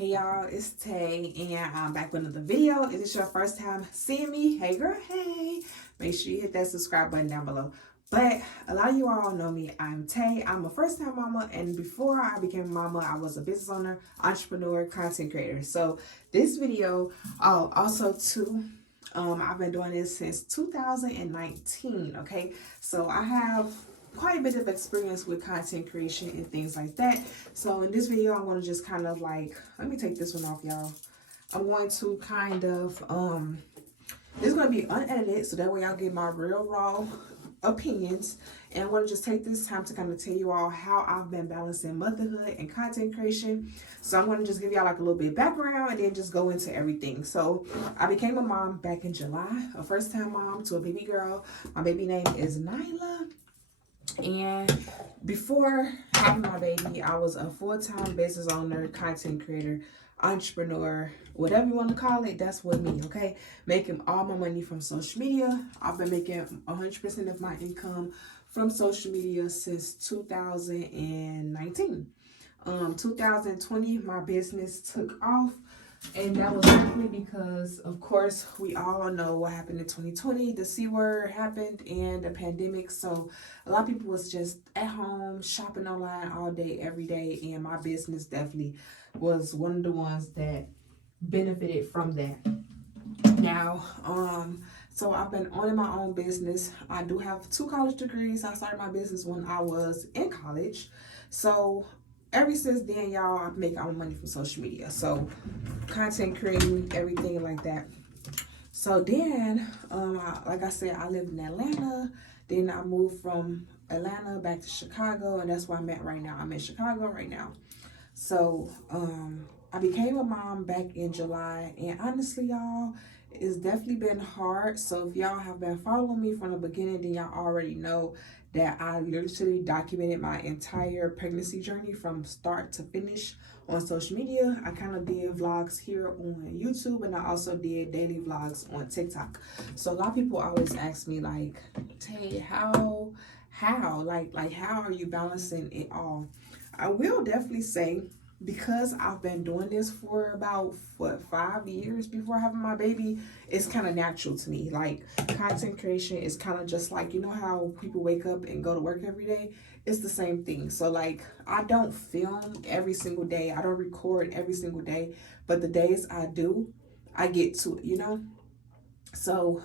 Hey y'all, it's Tay and I'm back with another video. If it's your first time seeing me, hey girl, hey. Make sure you hit that subscribe button down below. But a lot of you all know me. I'm Tay. I'm a first time mama, and before I became a mama, I was a business owner, entrepreneur, content creator. So this video, also too, I've been doing this since 2019, okay? So I have quite a bit of experience with content creation and things like that. So in this video, I'm going to just kind of like, let me take this one off, y'all. I'm going to kind of, this is going to be unedited, so that way y'all get my real raw opinions. And I'm going to just take this time to kind of tell you all how I've been balancing motherhood and content creation. So I'm going to just give y'all like a little bit of background and then just go into everything. So I became a mom back in July, a first time mom to a baby girl. My baby name is Nyla. And before having my baby, I was a full-time business owner, content creator, entrepreneur, whatever you want to call it. That's what me, okay? Making all my money from social media. I've been making 100% of my income from social media since 2019. 2020, my business took off. And that was simply because, of course, we all know what happened in 2020. The C word happened and the pandemic. So a lot of people was just at home shopping online all day, every day. And my business definitely was one of the ones that benefited from that. Now, so I've been owning my own business. I do have 2 college degrees. I started my business when I was in college. So ever since then, y'all, I make all my money from social media. So content creating, everything like that. So then, like I said, I lived in Atlanta. Then I moved from Atlanta back to Chicago, and that's where I'm at right now. I'm in Chicago right now. So I became a mom back in July, and honestly, y'all, it's definitely been hard. So if y'all have been following me from the beginning, then y'all already know that I literally documented my entire pregnancy journey from start to finish on social media. I kind of did vlogs here on YouTube, and I also did daily vlogs on TikTok. So a lot of people always ask me like, Tay, how are you balancing it all? I will definitely say, because I've been doing this for about 5 years before having my baby, it's kind of natural to me. Like, content creation is kind of just like, you know how people wake up and go to work every day? It's the same thing. So like, I don't film every single day, I don't record every single day, but the days I do, I get to it, you know? So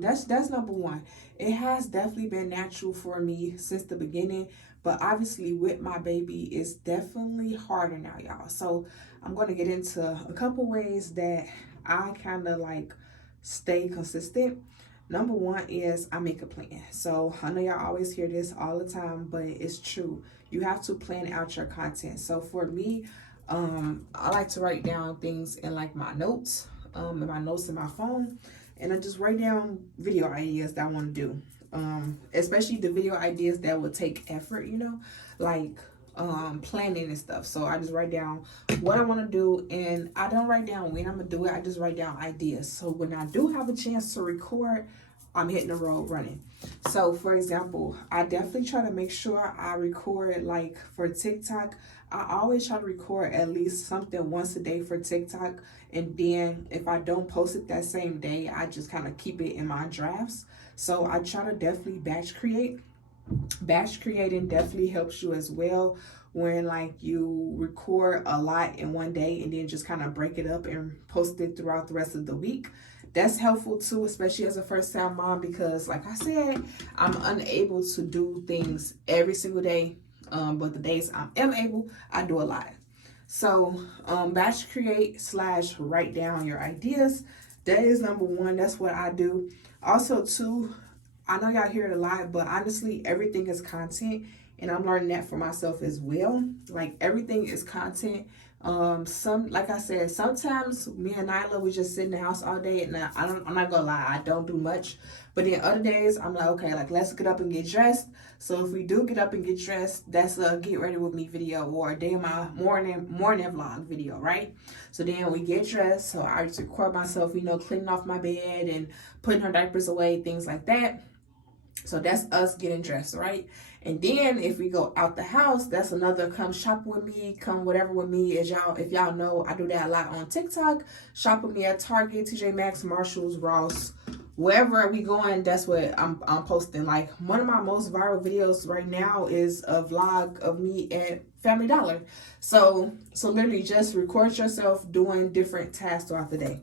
that's number one. It has definitely been natural for me since the beginning, but obviously with my baby, it's definitely harder now, y'all. So I'm going to get into a couple ways that I kind of like stay consistent. Number one is I make a plan. So I know y'all always hear this all the time, but it's true. You have to plan out your content. So for me, I like to write down things in like my notes, in my phone. And I just write down video ideas that I want to do. Especially the video ideas that will take effort, you know, like planning and stuff. So I just write down what I want to do, and I don't write down when I'm going to do it. I just write down ideas. So when I do have a chance to record, I'm hitting the road running. So for example, I definitely try to make sure I record, like for TikTok. I always try to record at least something once a day for TikTok. And then if I don't post it that same day, I just kind of keep it in my drafts. So I try to definitely batch create. Batch creating definitely helps you as well, when like you record a lot in one day and then just kind of break it up and post it throughout the rest of the week. That's helpful too, especially as a first-time mom, because like I said, I'm unable to do things every single day, but the days I am able, I do a lot. So batch create / write down your ideas. That is number one. That's what I do. Also too, I know y'all hear it a lot, but honestly, everything is content, and I'm learning that for myself as well. Like, everything is content. Like I said, sometimes me and Nyla, we just sit in the house all day, and I'm not gonna lie, I don't do much. But then other days, I'm like, okay, like, let's get up and get dressed. So if we do get up and get dressed, that's a get ready with me video, or a day in my morning vlog video, right? So then we get dressed. So I just record myself, you know, cleaning off my bed and putting her diapers away, things like that. So that's us getting dressed, right? And then if we go out the house, that's another come shop with me, come whatever with me. As y'all, if y'all know, I do that a lot on TikTok. Shop with me at Target, TJ Maxx, Marshalls, Ross, wherever we going. That's what I'm posting. Like one of my most viral videos right now is a vlog of me at Family Dollar. So literally just record yourself doing different tasks throughout the day.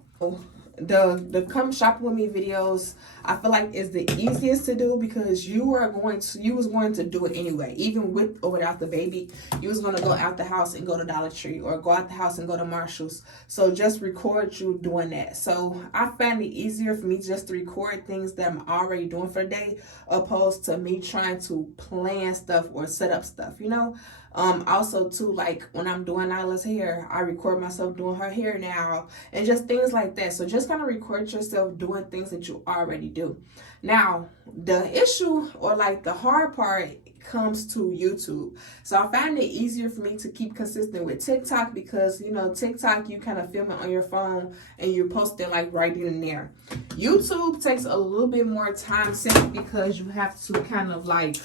The come shop with me videos, I feel like is the easiest to do because you was going to do it anyway, even with or without the baby. You was going to go out the house and go to Dollar Tree, or go out the house and go to Marshalls. So just record you doing that. So I find it easier for me just to record things that I'm already doing for the day, opposed to me trying to plan stuff or set up stuff, you know. Also too, like when I'm doing Nyla's hair, I record myself doing her hair now, and just things like that. So just kind of record yourself doing things that you already do. Now the issue, or like the hard part, comes to YouTube. So I find it easier for me to keep consistent with TikTok because, you know, TikTok, you kind of film it on your phone and you post it like right in and there. YouTube takes a little bit more time simply because you have to kind of like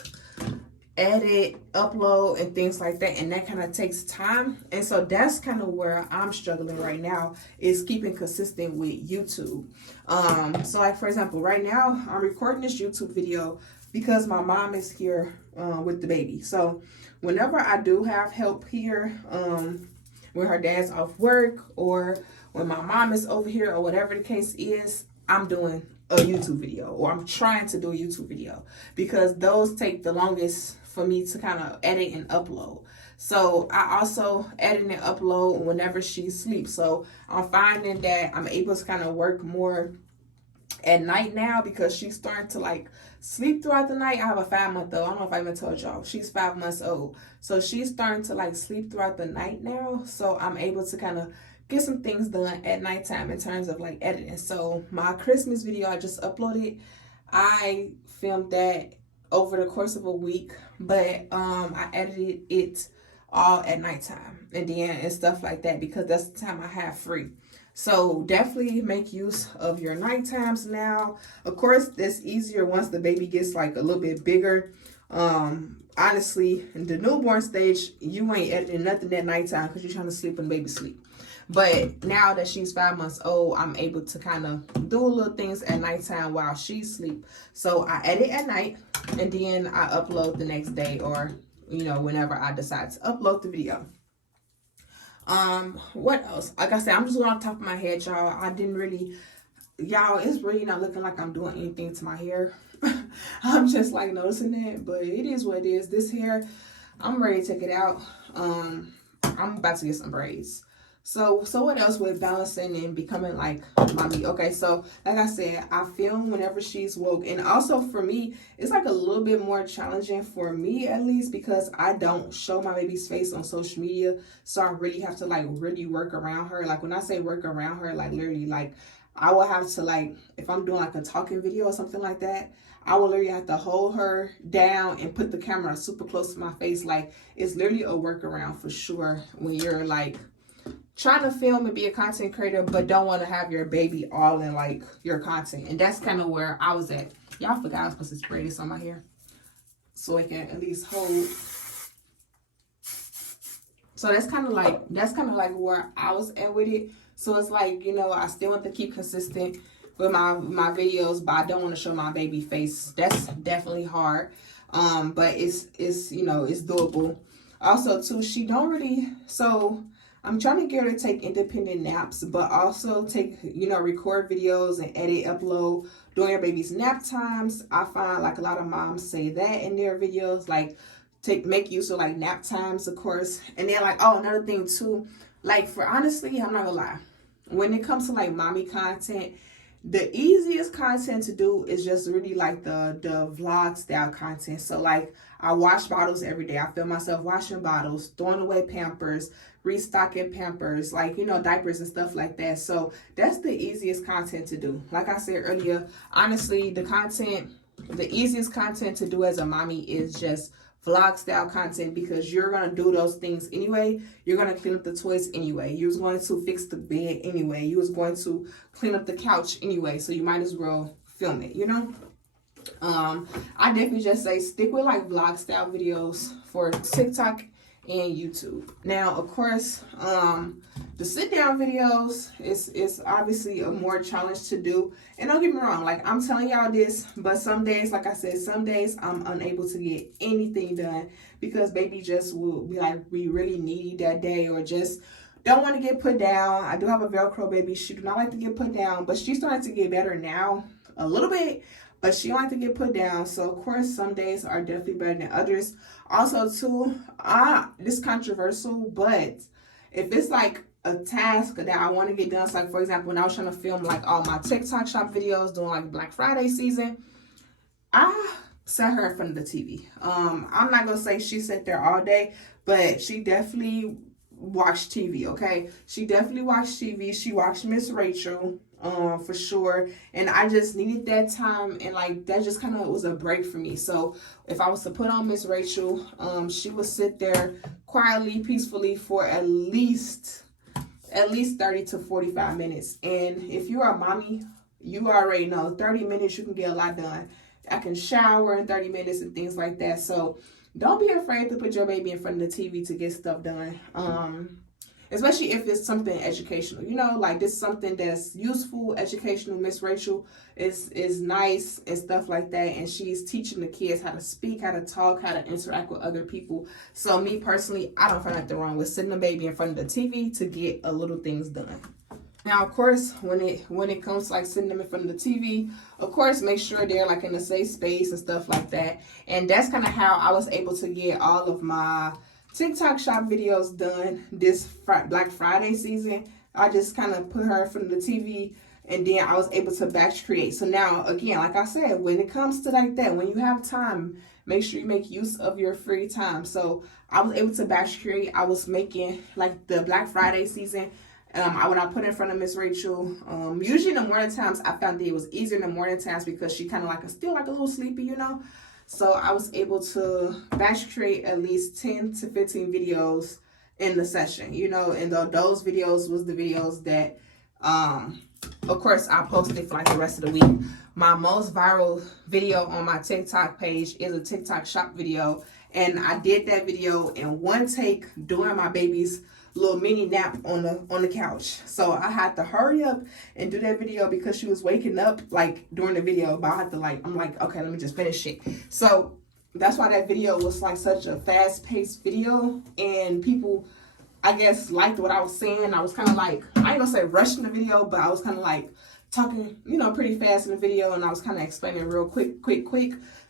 edit, upload, and things like that, and that kind of takes time. And so that's kind of where I'm struggling right now, is keeping consistent with YouTube. So like for example, right now I'm recording this YouTube video because my mom is here with the baby. So whenever I do have help here, when her dad's off work, or when my mom is over here, or whatever the case is, I'm doing a YouTube video, or I'm trying to do a YouTube video, because those take the longest for me to kind of edit and upload. So I also edit and upload whenever she sleeps. So I'm finding that I'm able to kind of work more at night now because she's starting to like sleep throughout the night. I have a 5-month-old. I don't know if I even told y'all. She's 5 months old. So she's starting to like sleep throughout the night now. So I'm able to kind of get some things done at nighttime in terms of like editing. So my Christmas video I just uploaded, I filmed that over the course of a week, but I edited it all at nighttime and stuff like that, because that's the time I have free. So definitely make use of your night times now. Of course, that's easier once the baby gets like a little bit bigger. Honestly, in the newborn stage, you ain't editing nothing at nighttime because you're trying to sleep when the baby sleep. But now that she's 5 months old, I'm able to kind of do little things at nighttime while she sleep. So I edit at night, and then I upload the next day, or, you know, whenever I decide to upload the video. What else? Like I said, I'm just going off the top of my head, y'all. Y'all, it's really not looking like I'm doing anything to my hair. I'm just like noticing that, but it is what it is. This hair, I'm ready to take it out. I'm about to get some braids. So what else with balancing and becoming like mommy? Okay, so like I said, I film whenever she's woke. And also for me, it's like a little bit more challenging for me, at least, because I don't show my baby's face on social media. So I really have to like really work around her. Like when I say work around her, like literally like I will have to, like, if I'm doing like a talking video or something like that, I will literally have to hold her down and put the camera super close to my face. Like it's literally a workaround for sure when you're like trying to film and be a content creator, but don't want to have your baby all in like your content. And that's kind of where I was at. Y'all forgot I was supposed to spray this on my hair so it can at least hold. So that's kind of like where I was at with it. So it's like, you know, I still want to keep consistent with my videos, but I don't want to show my baby face. That's definitely hard. But it's you know, it's doable. Also too, she don't really, so I'm trying to get her to take independent naps, but also take, you know, record videos and edit, upload during your baby's nap times. I find like a lot of moms say that in their videos, like make use of like nap times, of course. And then like, oh, another thing too, like for honestly, I'm not gonna lie, when it comes to like mommy content, the easiest content to do is just really like the vlog style content. So like I wash bottles every day. I feel myself washing bottles, throwing away Pampers, restocking Pampers, like, you know, diapers and stuff like that. So that's the easiest content to do. Like I said earlier, honestly, the easiest content to do as a mommy is just vlog style content, because you're going to do those things anyway. You're going to clean up the toys anyway. You was going to fix the bed anyway. You was going to clean up the couch anyway. So you might as well film it, you know? I definitely just say stick with like vlog style videos for TikTok and YouTube. Now, of course, the sit down videos is obviously a more challenge to do. And don't get me wrong, like I'm telling y'all this, but some days, like I said, some days I'm unable to get anything done because baby just will be like, we really needy that day, or just don't want to get put down. I do have a Velcro baby. She do not like to get put down, but she's starting to get better now a little bit, but she don't like to get put down. So of course, some days are definitely better than others. Also too, this is controversial, but if it's like a task that I want to get done, so like for example, when I was trying to film like all my TikTok shop videos during like Black Friday season, I sat her in front of the TV. I'm not gonna say she sat there all day, but she definitely watched TV, okay? She definitely watched TV. She watched Miss Rachel, for sure. And I just needed that time, and like that just kind of was a break for me. So if I was to put on Miss Rachel, she would sit there quietly, peacefully for at least 30 to 45 minutes. And if you're a mommy, you already know 30 minutes you can get a lot done. I can shower in 30 minutes and things like that. So don't be afraid to put your baby in front of the TV to get stuff done. Especially if it's something educational, you know, like this is something that's useful, educational. Miss Rachel is nice and stuff like that, and she's teaching the kids how to speak, how to talk, how to interact with other people. So me personally, I don't find nothing wrong with sitting the baby in front of the TV to get a little things done. Now, of course, when it comes to like sitting them in front of the TV, of course, make sure they're like in a safe space and stuff like that. And that's kind of how I was able to get all of my TikTok shop videos done this Black Friday season. I just kind of put her in front of the TV, and then I was able to batch create. So now, again, like I said, when it comes to like that, when you have time, make sure you make use of your free time. So I was able to batch create. I was making like the Black Friday season. When I put it in front of Miss Rachel, usually in the morning times, I found that it was easier in the morning times because she kind of like still like a little sleepy, you know. So I was able to batch create at least 10 to 15 videos in the session, you know, and those videos was the videos that, of course, I posted for like the rest of the week. My most viral video on my TikTok page is a TikTok shop video, and I did that video in one take during my baby's little mini nap on the couch. So I had to hurry up and do that video because she was waking up like during the video, but I had to I'm like, okay, let me just finish it. So that's why that video was like such a fast-paced video, and people, I guess, liked what I was saying. I was kind of like, I ain't gonna say rushing the video, but I was kind of like talking, you know, pretty fast in the video, and I was kind of explaining real quick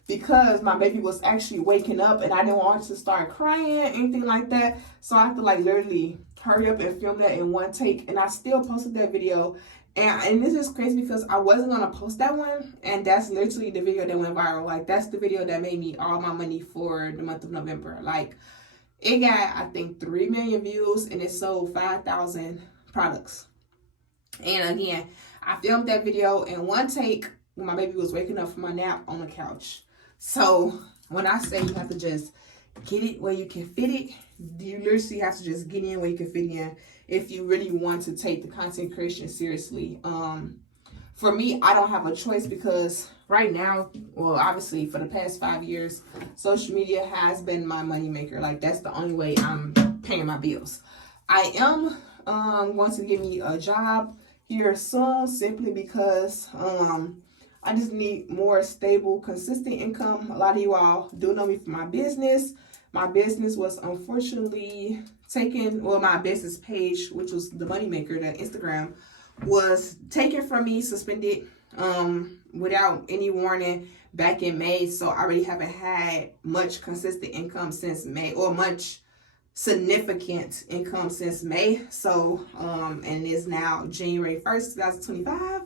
because my baby was actually waking up and I didn't want her to start crying, anything like that. So I have to like literally hurry up and film that in one take, and I still posted that video. And this is crazy because I wasn't gonna post that one, and that's literally the video that went viral. Like that's the video that made me all my money for the month of November. Like it got, I think, 3 million views, and it sold 5,000 products. And again, I filmed that video in one take when my baby was waking up from my nap on the couch. So when I say you have to just get it where you can fit it, you literally have to just get in where you can fit in if you really want to take the content creation seriously. For me, I don't have a choice because right now, well, obviously for the past 5 years, social media has been my money maker. Like that's the only way I'm paying my bills. I am going to give me a job here soon, simply because I just need more stable, consistent income. A lot of you all do know me for my business. My business was unfortunately taken, well, my business page, which was the moneymaker, the Instagram, was taken from me, suspended without any warning back in May. So I really haven't had much consistent income since May, or much significant income since May. So, and it's now January 1st, 2025.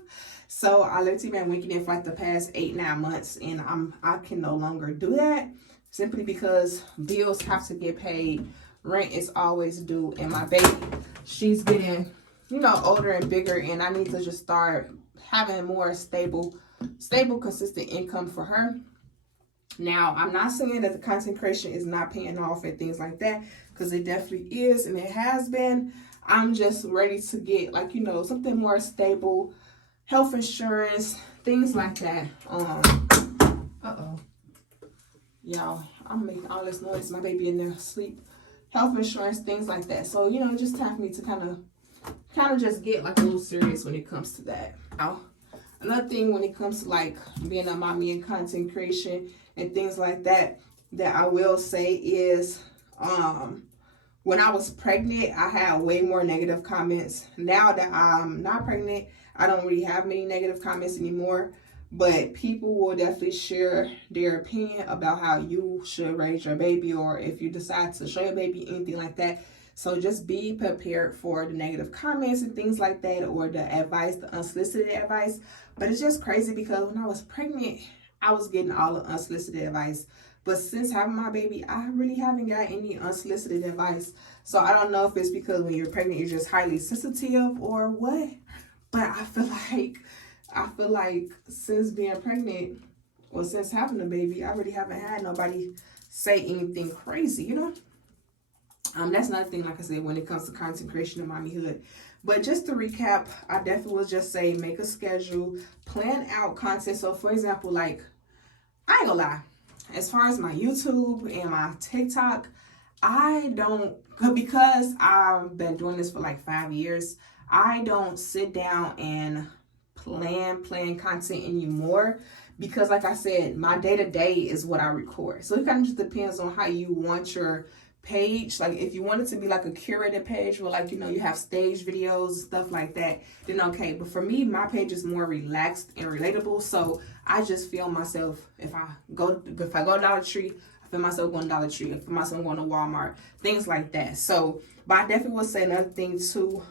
So I literally been working in for like the past 8-9 months, and I can no longer do that simply because bills have to get paid. Rent is always due, and my baby, she's getting, you know, older and bigger, and I need to just start having more stable, consistent income for her. Now, I'm not saying that the content creation is not paying off and things like that, because it definitely is, and it has been. I'm just ready to get, like, you know, something more stable, health insurance, things like that. Uh-oh. Y'all, I'm making all this noise. My baby in there asleep. Health insurance, things like that. So, you know, just time for me to kind of just get like a little serious when it comes to that. Now, another thing when it comes to like being a mommy and content creation and things like that, that I will say is, when I was pregnant, I had way more negative comments. Now that I'm not pregnant, I don't really have many negative comments anymore. But people will definitely share their opinion about how you should raise your baby, or if you decide to show your baby, anything like that. So just be prepared for the negative comments and things like that, or the advice, the unsolicited advice. But it's just crazy because when I was pregnant, I was getting all the unsolicited advice. But since having my baby, I really haven't got any unsolicited advice. So I don't know if it's because when you're pregnant, you're just highly sensitive or what. But I feel like since being pregnant, or since having a baby, I really haven't had nobody say anything crazy, you know? That's another thing, like I said, when it comes to content creation and mommyhood. But just to recap, I definitely would just say make a schedule, plan out content. So for example, like, I ain't gonna lie, as far as my YouTube and my TikTok, I don't, because I've been doing this for like 5 years, I don't sit down and plan content anymore, because like I said, my day-to-day is what I record. So it kind of just depends on how you want your page. Like if you want it to be like a curated page where, like, you know, you have stage videos, stuff like that, then okay. But for me, my page is more relaxed and relatable. So I just feel myself, if I go to Dollar Tree, I feel myself going to Dollar Tree. I feel myself going to Walmart, things like that. So, but I definitely would say another thing too,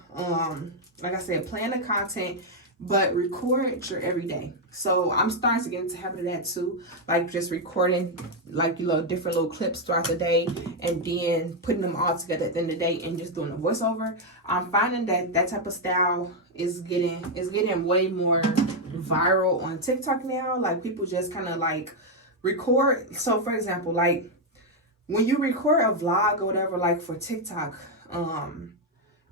like I said, plan the content, but record your everyday. So I'm starting to get into the habit of that too, like just recording like, you know, different little clips throughout the day, and then putting them all together at the end of the day and just doing a voiceover. I'm finding that type of style is getting way more viral on TikTok now. Like people just kind of like record. So for example, like when you record a vlog or whatever, like for TikTok,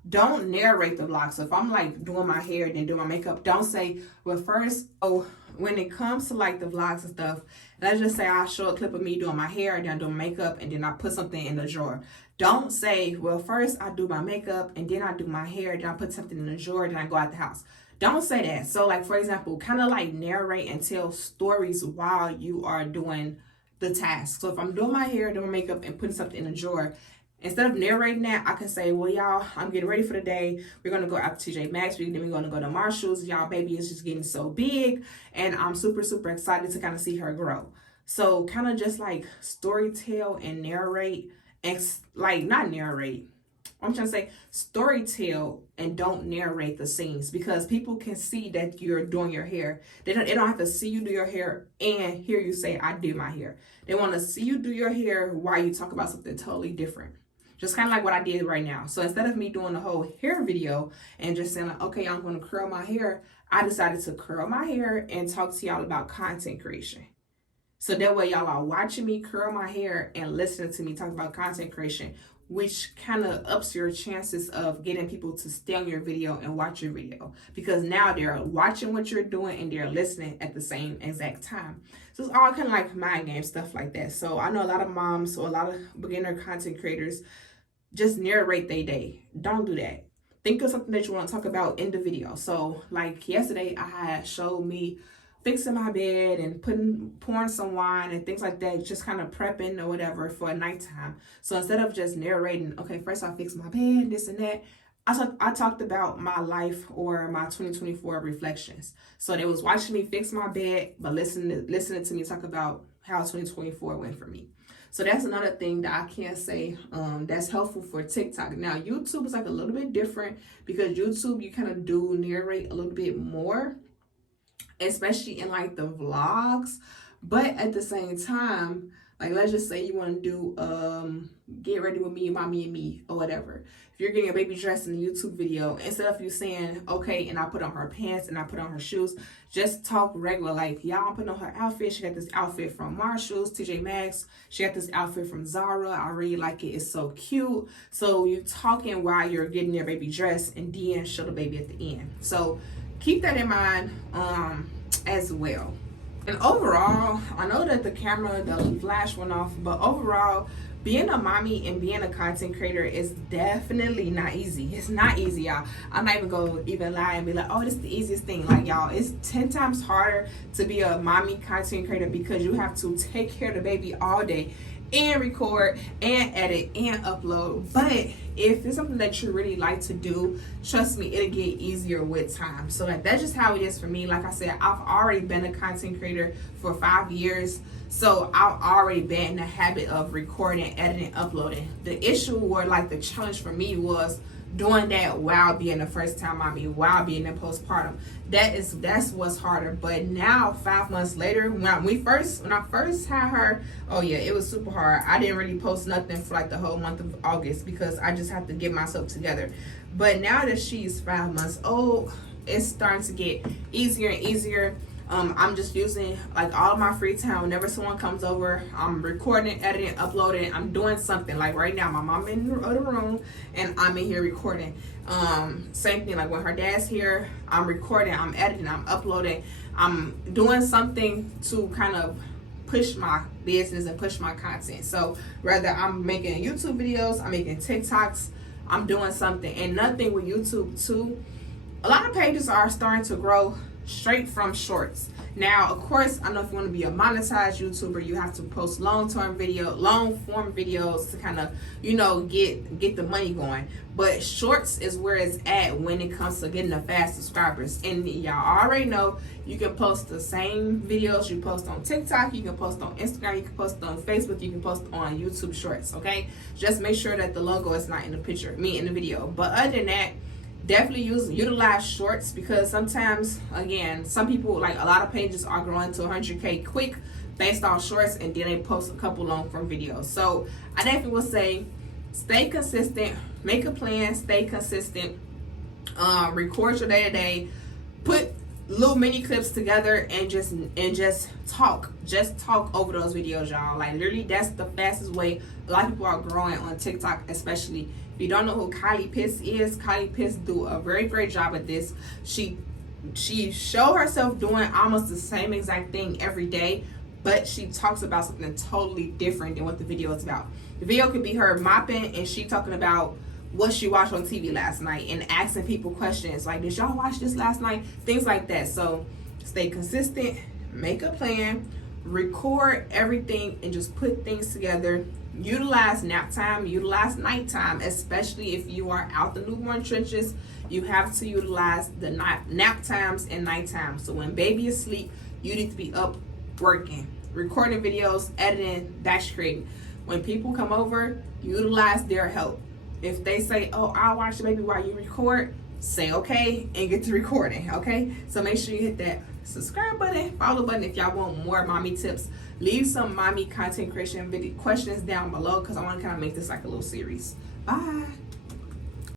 don't narrate the vlog. So if I'm like doing my hair and then doing my makeup, don't say, well, first, oh, when it comes to like the vlogs and stuff, let's just say I show a clip of me doing my hair and then I do my makeup and then I put something in the drawer. Don't say, well, first I do my makeup and then I do my hair, then I put something in the drawer, then I go out the house. Don't say that. So like, for example, kind of like narrate and tell stories while you are doing the task. So if I'm doing my hair, doing my makeup, and putting something in the drawer, instead of narrating that, I can say, well, y'all, I'm getting ready for the day. We're going to go out to TJ Maxx. Then we're going to go to Marshall's. Y'all, baby is just getting so big. And I'm super, super excited to kind of see her grow. So kind of just like story tell and narrate. And like, not narrate. I'm trying to say story tell and don't narrate the scenes, because people can see that you're doing your hair. They don't have to see you do your hair and hear you say, I did my hair. They want to see you do your hair while you talk about something totally different. Just kind of like what I did right now. So instead of me doing the whole hair video and just saying like, okay, I'm going to curl my hair, I decided to curl my hair and talk to y'all about content creation. So that way y'all are watching me curl my hair and listening to me talk about content creation, which kind of ups your chances of getting people to stay on your video and watch your video, because now they're watching what you're doing and they're listening at the same exact time. So it's all kind of like mind game stuff like that. So I know a lot of moms or a lot of beginner content creators just narrate their day. Don't do that. Think of something that you want to talk about in the video. So like yesterday, I had showed me fixing my bed and pouring some wine and things like that, just kind of prepping or whatever for nighttime. So instead of just narrating, okay, first I fixed my bed, this and that, I talked about my life or my 2024 reflections. So they was watching me fix my bed, but listening to me talk about how 2024 went for me. So that's another thing that I can say that's helpful for TikTok. Now, YouTube is like a little bit different, because YouTube, you kind of do narrate a little bit more, especially in like the vlogs. But at the same time, like let's just say you want to do get ready with me, mommy and me, or whatever. If you're getting a baby dressed in a YouTube video, instead of you saying, okay, and I put on her pants and I put on her shoes, just talk regular, like, y'all, I'm putting on her outfit. She got this outfit from Marshall's, TJ Maxx. She got this outfit from Zara. I really like it. It's so cute. So you talking while you're getting your baby dressed, and then show the baby at the end. So keep that in mind as well. And overall, I know that the camera, the flash went off, but overall, being a mommy and being a content creator is definitely not easy. It's not easy, y'all. I'm not even gonna even lie and be like, oh, this is the easiest thing. Like, y'all, it's 10 times harder to be a mommy content creator because you have to take care of the baby all day and record and edit and upload. But if it's something that you really like to do, trust me, it'll get easier with time. So like, that's just how it is for me. Like I said, I've already been a content creator for 5 years, so I've already been in the habit of recording, editing, uploading. The issue or like the challenge for me was doing that while being a first time mommy, while being in postpartum. That's what's harder. But now 5 months later, when I first had her, oh yeah, it was super hard. I didn't really post nothing for like the whole month of August because I just have to get myself together. But now that she's 5 months old, it's starting to get easier and easier. I'm just using like all of my free time. Whenever someone comes over, I'm recording, editing, uploading. I'm doing something. Like right now, my mom in the other room and I'm in here recording. Same thing, like when her dad's here, I'm recording, I'm editing, I'm uploading. I'm doing something to kind of push my business and push my content. So whether I'm making YouTube videos, I'm making TikToks, I'm doing something. And nothing with YouTube too, a lot of pages are starting to grow straight from shorts. Now, of course, I know if you want to be a monetized YouTuber, you have to post long form videos to kind of, get the money going. But shorts is where it's at when it comes to getting the fast subscribers. And y'all already know you can post the same videos you post on TikTok, you can post on Instagram, you can post on Facebook, you can post on YouTube Shorts, okay? Just make sure that the logo is not in the picture, in the video. But other than that, definitely utilize shorts because sometimes, again, some people, like a lot of pages are growing to 100K quick based on shorts, and then they post a couple long form videos. So I definitely would say stay consistent, make a plan, stay consistent, record your day to day, put little mini clips together and just talk over those videos, y'all. Like literally, that's the fastest way. A lot of people are growing on TikTok, especially. If you don't know who Kylie Pitts is, Kylie Pitts do a very great job at this. She show herself doing almost the same exact thing every day, but she talks about something totally different than what the video is about. The video could be her mopping and she talking about what she watched on TV last night and asking people questions like, did y'all watch this last night? Things like that. So stay consistent, make a plan, record everything, and just put things together. Utilize nap time, utilize nighttime, especially if you are out the newborn trenches. You have to utilize the nap times and nighttime. So when baby is asleep, you need to be up working, recording videos, editing, batch creating. When people come over, utilize their help. If they say, oh, I'll watch the baby while you record, say okay and get to recording, okay? So make sure you hit that subscribe button, follow button if y'all want more mommy tips. Leave some mommy content creation video questions down below because I want to kind of make this like a little series. Bye.